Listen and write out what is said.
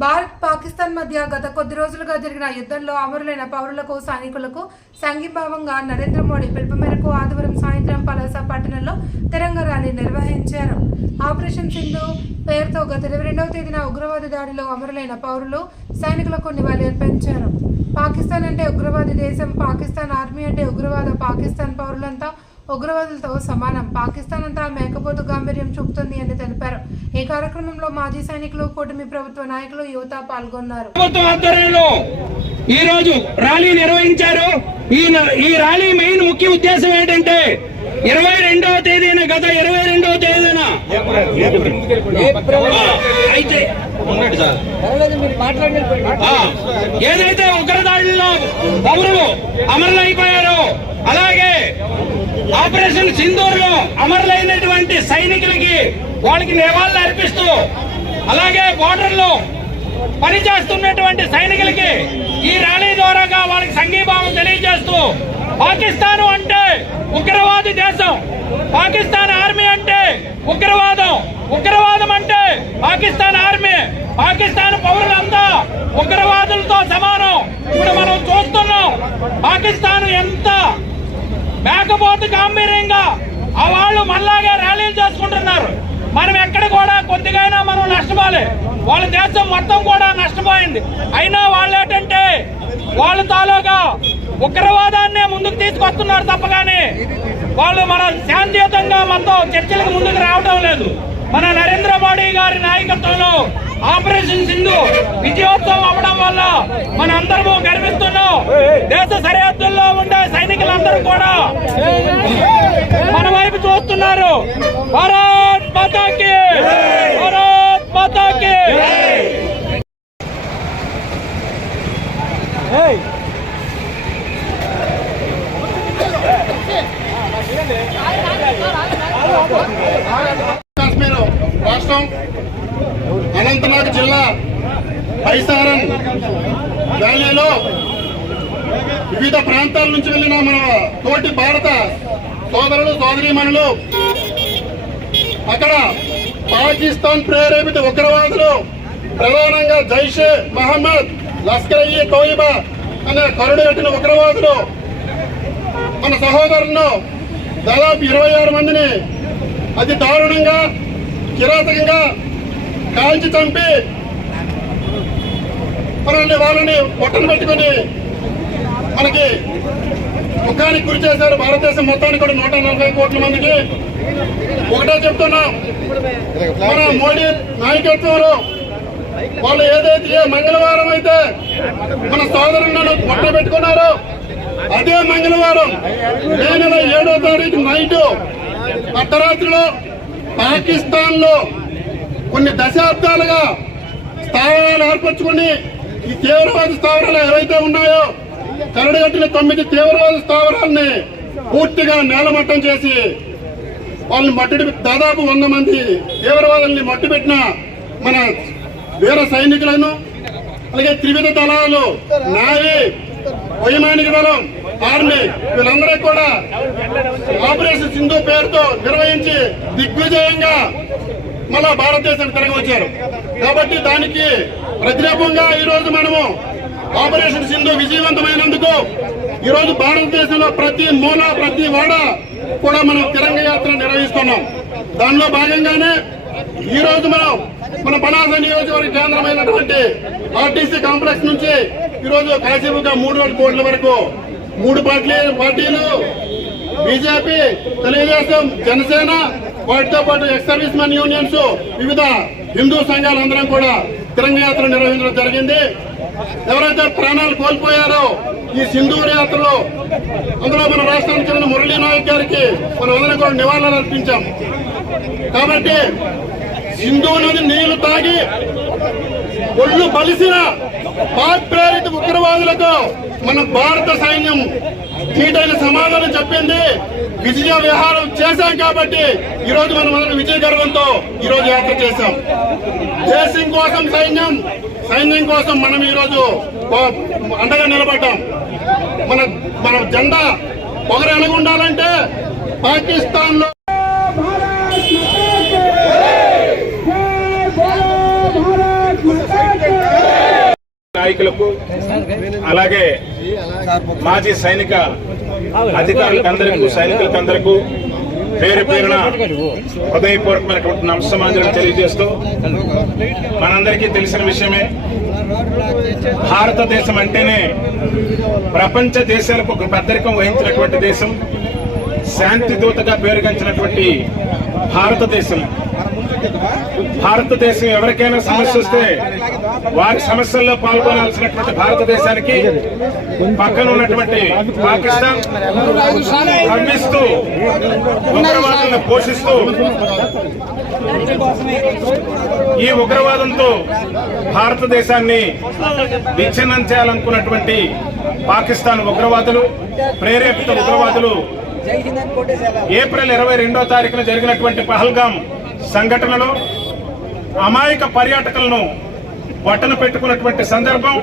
భారత్ పాకిస్తాన్ మధ్య గత కొద్ది రోజులుగా జరిగిన యుద్ధంలో అమరులైన పౌరులకు సైనికులకు సంఘీభావంగా నరేంద్ర మోడీ పిలుపు మేరకు ఆదివారం సాయంత్రం పలాస పట్టణంలో తిరంగ ర్యాలీ నిర్వహించారు. ఆపరేషన్ సింధు పేరుతో గత 22వ తేదీన ఉగ్రవాద దాడిలో అమరులైన పౌరులు సైనికులకు నివాళి అర్పించారు. పాకిస్తాన్ అంటే ఉగ్రవాది దేశం, పాకిస్తాన్ ఆర్మీ అంటే ఉగ్రవాద, పాకిస్తాన్ పౌరులంతా ఉగ్రవాదులతో సమానం, పాకిస్తాన్ అంతా మేకపోతు గాంభీర్యం చూపుతుంది అని తెలిపారు. ఈ కార్యక్రమంలో మాజీ సైనికులు, కూటమి ప్రభుత్వ నాయకులు, యువత పాల్గొన్నారు. ఈ రోజు ర్యాలీ నిర్వహించారు. ఈ ర్యాలీ మెయిన్ ముఖ్య ఉద్దేశం ఏంటంటే 22వ తేదీన గత 22వ తేదీన అయితే ఏదైతే ఉగ్రదాడుల్లో పౌరులు అమరులైపోయారో, అలాగే ఆపరేషన్ సింధూర్ లో అమరులైనటువంటి సైనికులకి వాళ్ళకి నివాళులు అర్పిస్తూ, అలాగే బోర్డర్ లో పనిచేస్తున్నటువంటి సైనికులకి ఈ ర్యాలీ ద్వారాగా వాళ్ళకి సంఘీభావం తెలియజేస్తూ, పాకిస్తాన్ అంటే ఉగ్రవాది దేశం, పాకిస్తాన్ ఆర్మీ అంటే ఉగ్రవాదం, ఉగ్రవాదం అంటే పాకిస్తాన్ ఆర్మీ, పాకిస్తాన్ పౌరులంతా ఉగ్రవాదులతో సమానం. ఇప్పుడు మనం చూస్తున్నాం పాకిస్తాన్ ఎంత మేకపోతు గాంభీర్యంగా ఆ వాళ్ళు మనలాగే ర్యాలీలు చేసుకుంటున్నారు. మనం ఎక్కడ కూడా కొద్దిగైనా మనం నష్టపోలే, వాళ్ళ దేశం మొత్తం కూడా నష్టపోయింది. అయినా వాళ్ళు ఏంటంటే వాళ్ళ తాలూగా ఉగ్రవాదాన్నే ముందుకు తీసుకొస్తున్నారు తప్పగానే వాళ్ళు మన శాంతియుతంగా మనతో చర్చలకు ముందుకు రావడం లేదు. మన నరేంద్ర మోడీ గారి నాయకత్వంలో ఆపరేషన్ సింధు విజయోత్సవం అవ్వడం వల్ల మన అందరము గర్విస్తున్నాం. దేశ సరిహద్దుల్లో ఉండే సైనికులందరూ కూడా మన వైపు చూస్తున్నారు. భారత్ మాతాకి, భారత్ మాతాకి. కాశ్మీర్ రాష్ట్రం అనంతనాగ్ జిల్లా పైసారన్ వ్యాలీలో వివిధ ప్రాంతాల నుంచి వెళ్లిన మన తోటి భారత సోదరులు, సోదరీమణులు అక్కడ పాకిస్తాన్ ప్రేరేపిత ఉగ్రవాదులు, ప్రధానంగా జైషే మహమ్మద్, లష్కర్-ఇ-తోయిబా అనే కరుడు కట్టిన ఉగ్రవాదులు మన సహోదరులను దాదాపు 26 మందిని అతి దారుణంగా, కిరాతకంగా కాల్చి చంపి వాళ్ళని పొట్టను పెట్టుకుని మనకి ముఖానికి గురి చేశారు. భారతదేశం మొత్తానికి కూడా 140 కోట్ల మందికి. ఒకటే చెప్తున్నాం, మన మోడీ నాయకత్వంలో వాళ్ళు ఏదైతే మంగళవారం అయితే మన సోదరులను పొట్టలు పెట్టుకున్నారో, అదే మంగళవారం మే నెల 7వ తారీఖు నైట్ అర్ధరాత్రిలో పాకిస్తాన్ లో కొన్ని దశాబ్దాలుగా స్థావరాలు ఏర్పరచుకుని ఈ తీవ్రవాద స్థావరాలు ఏవైతే ఉన్నాయో కరడుగట్టిన 9 తీవ్రవాద స్థావరాలని పూర్తిగా నేలమట్టం చేసి వాళ్ళని దాదాపు 100 మంది తీవ్రవాదుల్ని మట్టుపెట్టిన మన వీర సైనికులను, అలాగే త్రివిధ దళాలు, నావీ, వైమానిక దళం, ఆర్మీ, వీళ్ళందరూ కూడా ఆపరేషన్ సింధు పేరుతో నిర్వహించి దిగ్విజయంగా మళ్ళా భారతదేశానికి తిరిగి వచ్చారు. కాబట్టి దానికి ప్రతిరూపంగా ఈరోజు మనము ఆపరేషన్ సింధు విజయవంతమైనందుకు ఈరోజు భారతదేశంలో ప్రతి మూల, ప్రతి వాడ కూడా మనం తిరంగ యాత్ర నిర్వహిస్తున్నాం. దానిలో భాగంగానే ఈ రోజు మనం మన పలాస నియోజకవర్గ కేంద్రమైనటువంటి ఆర్టీసీ కాంప్లెక్స్ నుంచి ఈరోజు కాసేపుగా 3 కోట్ల వరకు 3 పార్టీలు, బీజేపీ, తెలుగుదేశం, జనసేన, వాటితో పాటు ఎక్స్ సర్వీస్ మెన్ యూనియన్స్, వివిధ హిందూ సంఘాలందరం కూడా తిరంగ యాత్ర నిర్వహించడం జరిగింది. ఎవరైతే ప్రాణాలు కోల్పోయారో ఈ సింధూర్ యాత్రలో, అందులో మన రాష్ట్రానికి చెందిన మురళీ నాయక్ గారికి మనం అందరం కూడా నివాళులు అర్పించాం. కాబట్టి సింధు నది నీళ్లు తాగి ఒళ్ళు బలిసిన పాక్ ప్రేరిత ఉగ్రవాదులకు మన భారత సైన్యం నీటైన సమాధానం చెప్పింది. విజయ విహారం చేశాం కాబట్టి ఈరోజు మనం విజయ గర్వంతో ఈరోజు యాత్ర చేశాం. దేశం కోసం సైన్యం కోసం మనం ఈరోజు అండగా నిలబడ్డాం. మన జెండా పొగరెనగా ఉండాలంటే పాకిస్తాన్ లో भारत माता की నాయకులకు అలాగే మాజీ సైనిక అధికారులకందరికీ సైనికులకందరికీ పేరు పేరున హృదయపూర్వకమైనటువంటి నమస్కారాలు తెలియజేస్తూ మనందరికీ తెలిసిన విషయమే భారతదేశం అంటేనే ప్రపంచ దేశాలకు ఒక పెద్దరికం వహించినటువంటి దేశం, శాంతి దూతగా పేరుగాంచినటువంటి భారతదేశం ఎవరికైనా సమస్య వస్తే వారి సమస్యల్లో పాల్గొనాల్సినటువంటి భారతదేశానికి పక్కన ఉన్నటువంటి పాకిస్తాన్ కమ్మిస్తూ ఉగ్రవాదాలను పోషిస్తూ ఈ ఉగ్రవాదంతో భారతదేశాన్ని విచ్ఛిన్నం చేయాలనుకున్నటువంటి పాకిస్తాన్ ఉగ్రవాదులు, ప్రేరేపిత ఉగ్రవాదులు ఏప్రిల్ 22వ తారీఖున జరిగినటువంటి పహల్గాం సంఘటనలో అమాయక పర్యాటకులను పట్టణ పెట్టుకున్నటువంటి సందర్భం